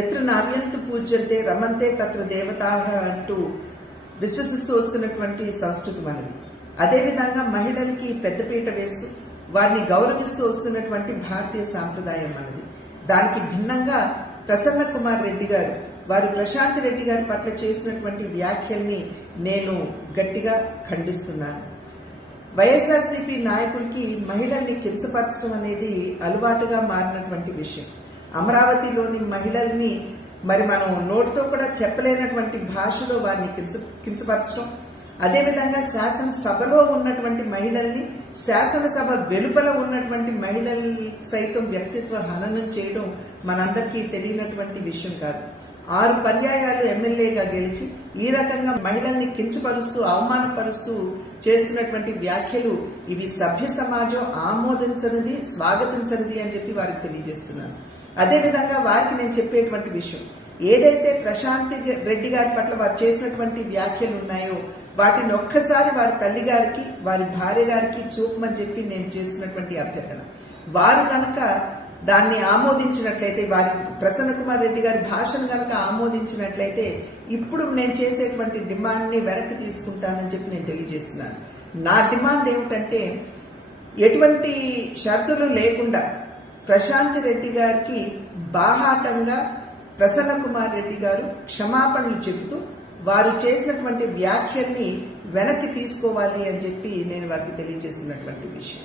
ఎత్ర నార్యంతు పూజ్యంతే రమంతే తత్ర దేవతాః అంటూ విశ్వసిస్తూ వస్తున్నటువంటి సంస్కృతి మనది. అదేవిధంగా మహిళలకి పెద్దపీట వేస్తూ వారిని గౌరవిస్తూ వస్తున్నటువంటి భారతీయ సాంప్రదాయం మనది. దానికి భిన్నంగా ప్రసన్న కుమార్ రెడ్డి గారు వారు ప్రశాంత్ రెడ్డి గారి పట్ల చేసినటువంటి వ్యాఖ్యల్ని నేను గట్టిగా ఖండిస్తున్నాను. వైఎస్ఆర్సీపీ నాయకులకి మహిళల్ని కించపరచడం అనేది అలవాటుగా మారినటువంటి విషయం. అమరావతిలోని మహిళల్ని మరి మనం నోటితో కూడా చెప్పలేనటువంటి భాషలో వారిని కించపరచడం, అదేవిధంగా శాసనసభలో ఉన్నటువంటి మహిళల్ని శాసనసభ వెలుపల ఉన్నటువంటి మహిళల్ని సైతం వ్యక్తిత్వ హననం చేయడం మనందరికీ తెలియనటువంటి విషయం కాదు. 6 పర్యాయాలు ఎమ్మెల్యేగా గెలిచి ఈ రకంగా మహిళల్ని కించపరుస్తూ అవమానపరుస్తూ చేస్తున్నటువంటి వ్యాఖ్యలు ఇవి సభ్య సమాజం ఆమోదించనిది, స్వాగతించనిది అని చెప్పి వారికి తెలియజేస్తున్నాను. అదేవిధంగా వారికి నేను చెప్పేటువంటి విషయం, ఏదైతే ప్రశాంత్ రెడ్డి గారి పట్ల వారు చేసినటువంటి వ్యాఖ్యలు ఉన్నాయో వాటిని ఒక్కసారి వారి తల్లి గారికి వారి భార్య గారికి చూపమని చెప్పి నేను చేసినటువంటి అభ్యర్థన. వారు కనుక దాన్ని ఆమోదించినట్లయితే, వారి ప్రసన్న కుమార్ రెడ్డి గారి భాషను కనుక ఆమోదించినట్లయితే ఇప్పుడు నేను చేసేటువంటి డిమాండ్ని వెనక్కి తీసుకుంటానని చెప్పి నేను తెలియజేస్తున్నాను. నా డిమాండ్ ఏమిటంటే, ఎటువంటి షరతులు లేకుండా ప్రశాంత్ రెడ్డి గారికి బాహాటంగా ప్రసన్న కుమార్ రెడ్డి గారు క్షమాపణలు చెబుతూ వారు చేసినటువంటి వ్యాఖ్యల్ని వెనక్కి తీసుకోవాలి అని చెప్పి నేను వారికి తెలియజేస్తున్నటువంటి విషయం.